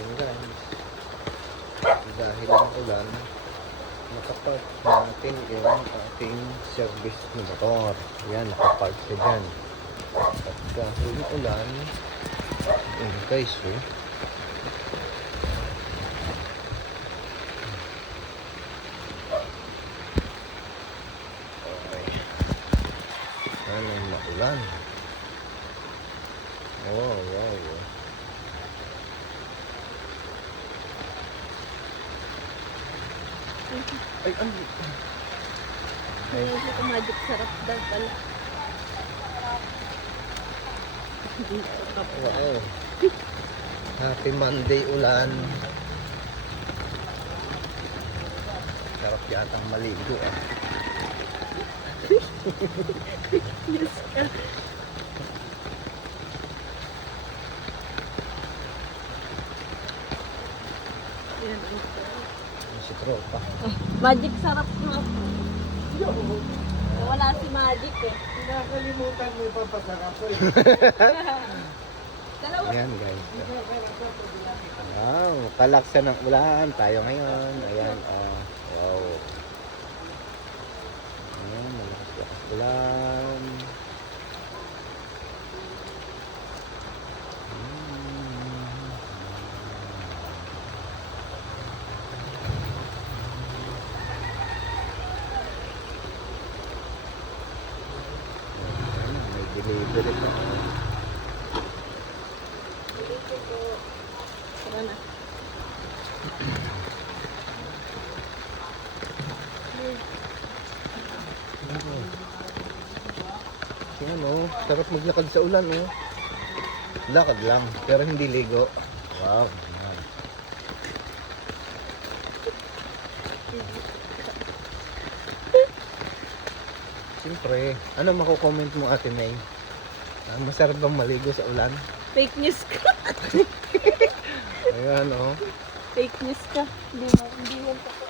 Ayun guys. Dahil ang ulan, nakapark natin yung ating service ng motor. Yan, nakapark siya dyan. At dahil ng ulan, ayun guys, oh. Okay. Sana yung maulan. Wow, wow, wow. Ay, ay. Ayun ko magic sarap daw pala. Wow. Happy Monday ulan. Sarap yatang maligo ah. Yes ka. Ayan, ang sarap. Yung si tropa. Magic sarap na. Wala si Magic eh. Nakalimutan mo yung papasarap ko eh. Dalawa. Ayan guys. Wow, kalaksan ng ulan. Tayo ngayon. Ayan, oh. Wow. Ayan, malakas ulan. May delivery pa. Tara na. Yan oh, sarap maglakad sa ulan oh. Lakad lang, pero hindi ligo. Wow. Yan. Siyempre, ano mako-comment mo Ate May? Masarap bang maligo sa ulan? Fake news ka. Ayan oh. Fake news ka. Hindi mo totoo.